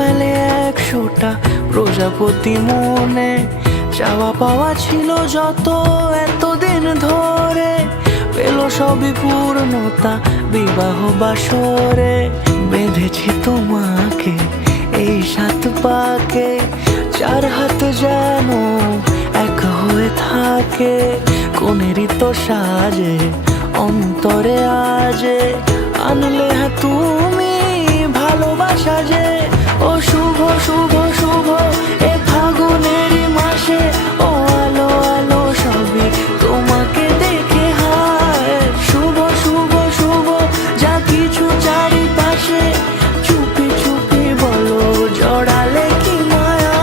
মেলে 100টা প্রজাপতি মনে, চাওয়া পাওয়া ছিল যত এতদিন ধরে, পেল সবই পূর্ণতা বিবাহ বাসরে। বেঁধেছি তোমাকে এই 7 পাকে, 4 হাত যেন এক হয়ে থাকে। কোনেরই তো সাজে অন্তরে আজে, আনলে তুমি ভালোবাসা যে। ও শুভ শুভ শুভ এ ফাগুনেরই মাসে, ও আলো আলো সবই তোমাকে দেখে হায়। শুভ শুভ শুভ যা কিছু চারিপাশে, চুপি চুপি বলো জড়ালে কি মায়া।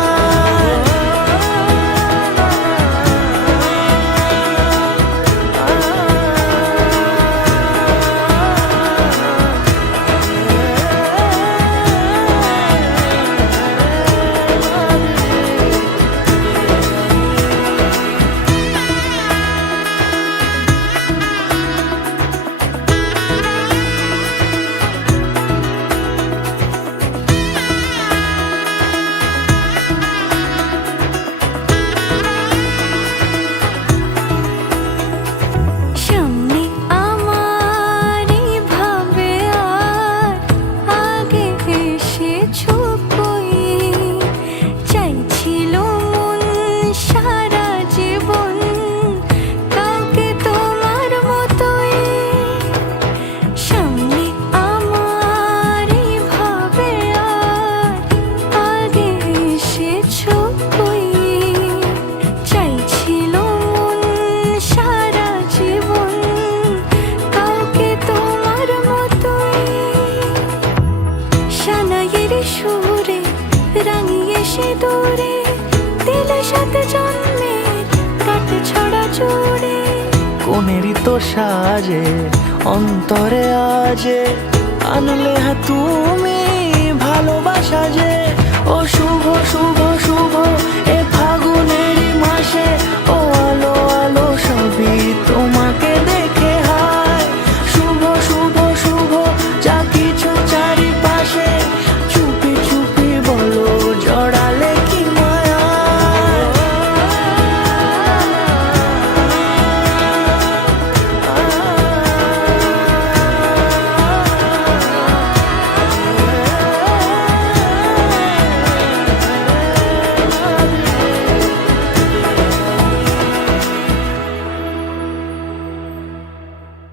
সুরে রাঙিয়ে সে দূরে দিলে 7 জন্মের কাট ছড়া জুড়ে। কোনেরই তো সাজে অন্তরে আজে, আনলে তুমি ভালোবাসা যে। ও শুভ শুভ শুভ এ